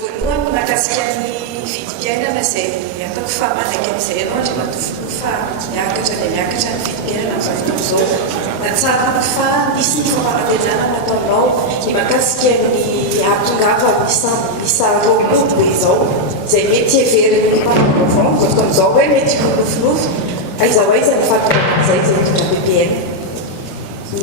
voalohany mahakasika ny vidim-piainana izay ataoko fahamanaiky amin'izay ianao ndray matofono fa miakatra dia miakatra ny vidim-piainana amin'izao fotoan'izao. Natsarako fa nisy ny famara-pianana nataonao ny mahakasika ny atongava misa roapolo izao izay mety heveriny mpanavaovao fotoan'izao hoe mety nofinofy aiza ho aiza ny fahatongan'izay izay tonga BPN ny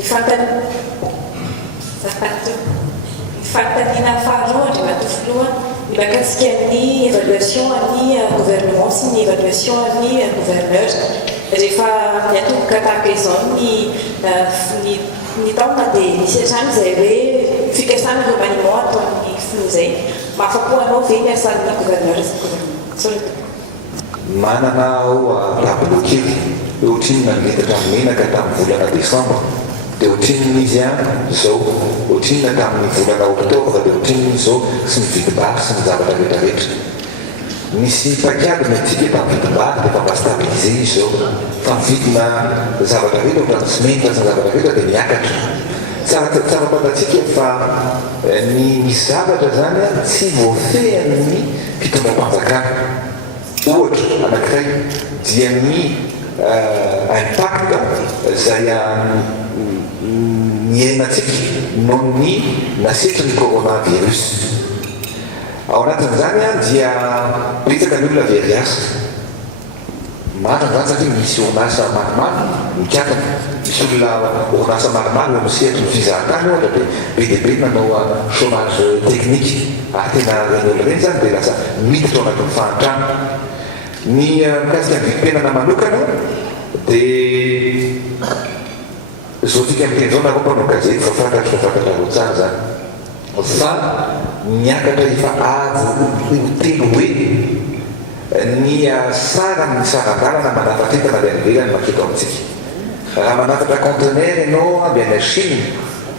fantaniana faharoa ndray matofoloha ny mahakasika ny évaluation ny gouvernement sy ny évaluation ny gouverneur rehefa miatomboka tahaka izao ny taona dia nisy hatrany izay hoe fikasana remaniement ataon'ny filo zay mahafapo anao ve miasan'ny gouverneur sy gouvernement. Manana ao tableau kely ohatriny nametatra menaka tamin'ny volana décembre dia ohatrin'ny izy zao ohatrinna tamin'ny volana octobre dia ohatrinny zao sy ny vidim-bary sy ny zavatra rehetrarehetra misy pakiadina atsika tamin'ny vidim-bary dia fa mastabilize izy zao fa mividina zavatra rehetra ohatrany simenta sy ny zavatra rehetra dia miakatra tsara fantatsika fa ny misy zavatra zany tsy voafehan'ny fitondram-panjakana ohatra anankiray dia ny impact zay ny ainatsika noho ny nasetry ny coronavirus ao anatin'izany dia betsaka ny olona very asa marina zany satria misy orinasa maromaro mikatana misy olona orinasa maromaro misehatra ny fizahantany ohatra dia be dia be nanao chômage technique tena reny olona reny zany dia lasa miditra ao anatin'ny fahantrano ny mikasika ny vidim-piainana manokana dia zao tika miteny zao nareo mpanao gazety fa fantatra ro tsara zany fa miakatra efa avo telo hoe ny sara ny saran-dalana manafatra entana avy any ivelany maketo amintsika raha manafatra conteneur ianao avy any Chine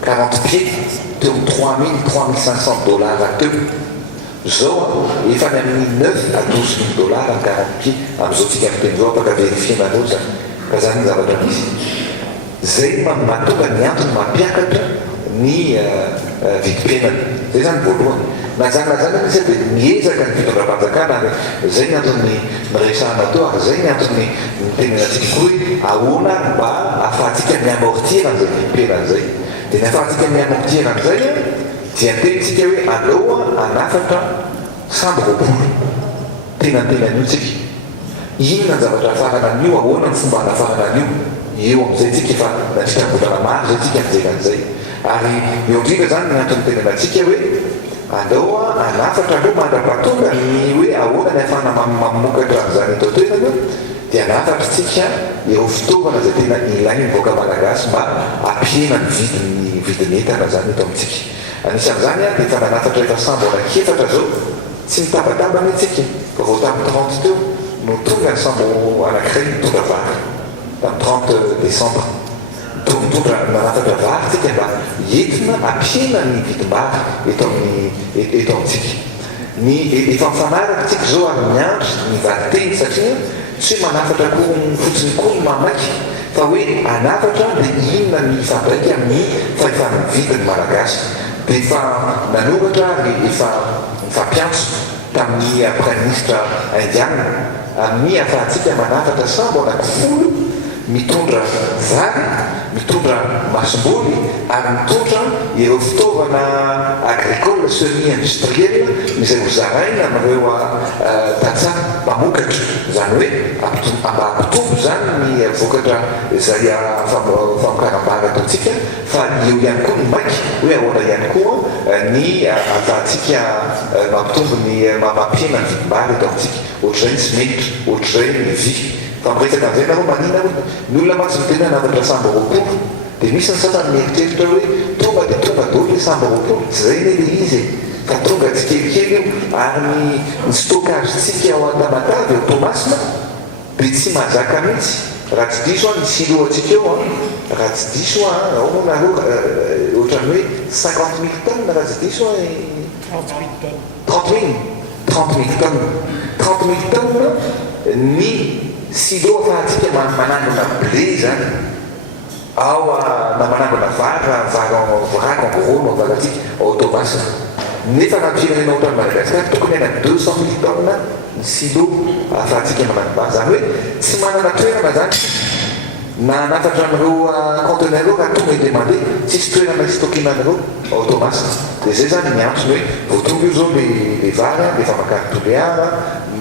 40 pieds teo amin'ny 3500 dollars teo zao efa ny amin'ny 9 à 12 000 dollars amin'ny 40 pieds amin'izao tika miteny zao afaka verifienareo zany ka zany ny zavatra misy zay mahatonga ny antony mampiakatra ny vidim-piainana zay zany voalohany nazanazana misy dia miezaka ny fitondram-panjakana ary zay ny antony miresahana teo ary zay ny antony mitenenatsika koa ahoana mba ahafahantsika miamortir an'izay vidim-piainana zay dia ny ahafahantsika miamortir an'izay dia tenytsika hoe aleo anafatra samby roapolo tenantenan'io tsika inona ny zavatra afarana an'io ahoana ny fomba anafarana an'io eo amin'izay tsika efa natrika volana maro zay tsika mijeran'izay ary eo indrindra zany ny antony tenenantsika hoe aleo anafatra aloha mandra-pahatonga ny hoe ahoana ny afana mamokatra an'izany eto toerana dia anafatra tsika eo fitaovana zay tena ilainy voaka malagasy mba ampiena ny vidin'entana zany eto amintsika anisan'izany dia efa nanafatra efa sambo anakefatra zao tsy mitabatabana itsika fa vao tamin'ny 30 teo no tonga ny sambo anankiray mitondra vary tamin'ny 30 décembre mitondra nanafatra vary tsika mba entina ampiena ny vidim-bary eto amintsika ny efa mifanaraka tsika zao ary miandry ny variteny satria tsy hoe manafatra fotsiny koa ny mamaky fa hoe anafatra dia inona ny fabraiky amin'ny fahefana vidiny malagasy dia efa nanoratra ary efa mifampiantso tamin'ny prime ministre indiana amin'ny ahafahantsika manafatra sambo anankifolo mitondra vary mitondra masom-boly ary mitondra ireo fitaovana agricole semi-industriel izay hozaraina amin'ireo tantsaha mpamokatra zany hoe mba ampitombo zany ny vokatra izay famokaram-bary ataontsika fa eo ihany koa ny maiky hoe ahoana ihany koa ny ahafahantsika mampitombo ny mampiena ny vidim-bary eto amintsika ohatr'izay ny simenitra ohatr'izay ny vy fa miresaka an'izay nareo manina ny olona matsy mitena navatra sambo roapolo dia misy ny sasany mieritreritra hoe tonga dia tonga daholo le sambo roapolo tsy zay ny le izy ka tonga tsy kelikely io ary ny stockage tsika ao an-tamatavy ao tomasina dia tsy mahazaka mihitsy raha tsy diso ny silo atsika eo raha tsy diso ao nareo ohatrany hoe 50 000 tonnes raha tsy diso 30 000 tonnes ny silo afahantsika manangona blé zany ao na manangona vary vrac en gros no varatsika ao tomasina nefa nampirenenao tany Madagasikara tokony ena 200 000 taona ny silo ahafahantsika mananoba zany hoe tsy manana toerana zany na nafatra an'ireo conteneur raha tonga ide mandeha tsisy toerana stokinan'ireo automas dia zay zany miantsony hoe voatonga io zao le vary efa makany Toliara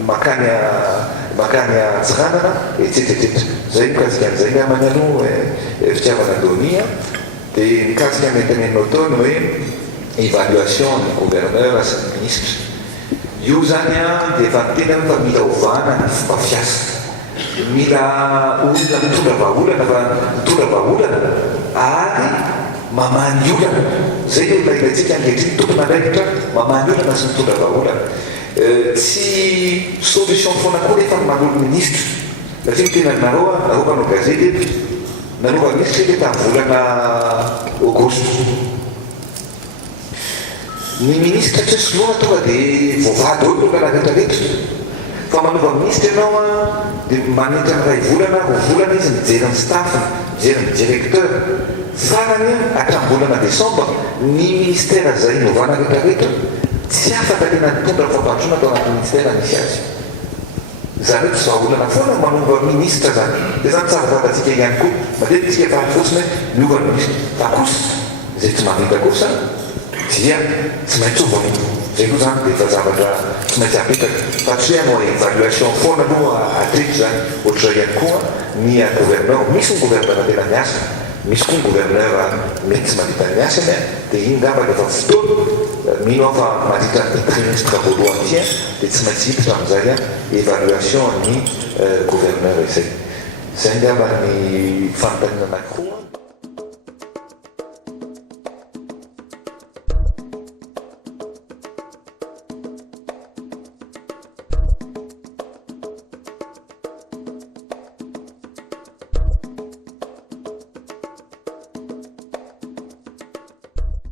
makany Tsiranana etsetretetra zay mikasika an'izay ngamany aloha fitiavana Donia dia mikasikaamentenenao taony hoe évaluation ny gouverneur sy ny ministre io zany dia efa tena fa mila ovana ny fomba fiasa mila olona mitondra vahaolana fa mitondra vahaolana ary mamany olana zay olona ilatsika ankehitriny tompona andraikitra mamany olana sy mitondra vahaolana tsy solution foana koa rehefa manolo ministre satria mitena nareo mpanao gazety eto nanova ministre eto tamin'ny volana auguste ny ministre tsy soloana tonga dia voavady olo no lalakatra rehetra fa manova ministre ianao dia manitra ny ray volana roa volana izy mijery ny staffny mijery ny directeur farany hatrambolana décembre ny ministère zay novana rehetrarehetra tsy afaka tena nitondra fampandrona tao anaty ministère misy azy zany hoe tsy vahaolana foana manova ministre zany dia zany tsara fantatsika ihany koa matetika efa fotsiny hoe miova ny ministre fa kosa zay tsy mahavita kosa dia tsy maintsy ovany zay koa zany dia efa zavatra tsy maintsy apetaka fa tsy hoe anao évaluation foana aloha atreto zany ohatr'izay ihany koa ny gouverneur misy ny gouverneur tena miasa misy koa ny gouverneur mety tsy mandita ny asany dia iny ngamba efa fotoana mino aho fa mandritra ny trimestre voalohany tia dia tsy maintsy hiditra amin'izay évaluation ny gouverneur izay ngamba ny fanontaniana anankiroa